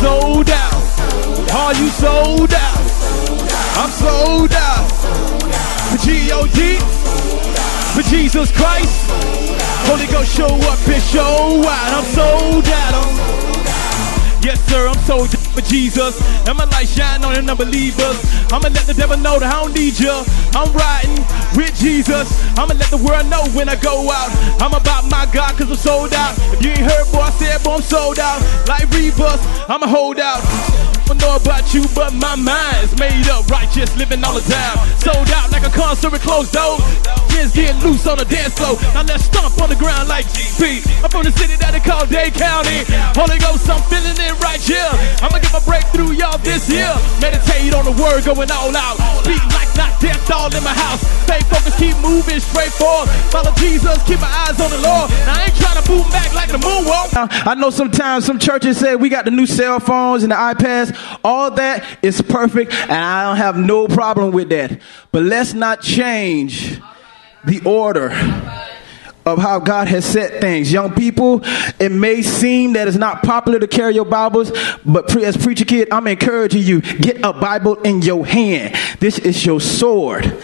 sold out. Are you sold out? I'm sold out. For G-O-D, for Jesus Christ. Holy Ghost show up and show out. I'm sold out. Yes, sir, I'm sold out for Jesus. And my light shine on the unbelievers. I'ma let the devil know that I don't need you. I'm riding with Jesus. I'ma let the world know when I go out. I'm about my God cause I'm sold out. If you ain't heard, boy, I said, boy, I'm sold out. Like Rebus, I'ma hold out. I don't know about you, but my mind's made up, righteous, living all the time. Sold out like a concert with closed doors. Kids getting loose on the dance floor. Now let's stomp on the ground like GP. I'm from the city that they call Dade County. Holy Ghost, I'm feeling it right here. I'ma get my breakthrough, y'all, this year. Meditate on the word, going all out. Speak like not death, all in my house. Stay focused, keep moving straight forward. Follow Jesus, keep my eyes on the Lord. Now I ain't trying to boom back like the moonwalk. I know sometimes some churches say we got the new cell phones and the iPads. All that is perfect, and I don't have no problem with that. But let's not change the order of how God has set things. Young people, it may seem that it's not popular to carry your Bibles, but as preacher kid, I'm encouraging you, get a Bible in your hand. This is your sword.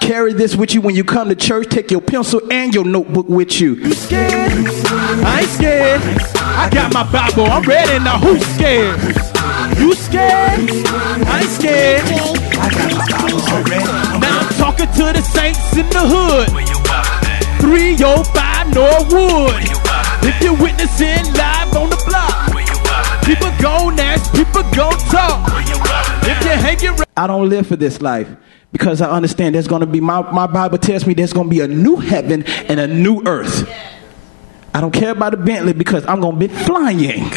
Carry this with you when you come to church. Take your pencil and your notebook with you. You scared? I ain't scared. I got my Bible. I'm ready now. Who's scared? You scared? I ain't scared. I got my Bible already. Now I'm talking to the saints in the hood. 305 Norwood. If you're witnessing live on the block, people gon' ask, people gon' talk. If you hang your... I don't live for this life because I understand there's going to be, my Bible tells me there's going to be a new heaven and a new earth. I don't care about the Bentley because I'm going to be flying.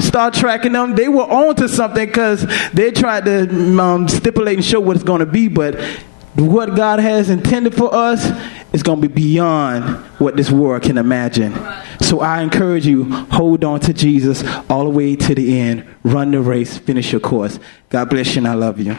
Start tracking them. They were on to something because they tried to stipulate and show what it's going to be, but what God has intended for us is going to be beyond what this world can imagine. So I encourage you, hold on to Jesus all the way to the end. Run the race, finish your course. God bless you and I love you.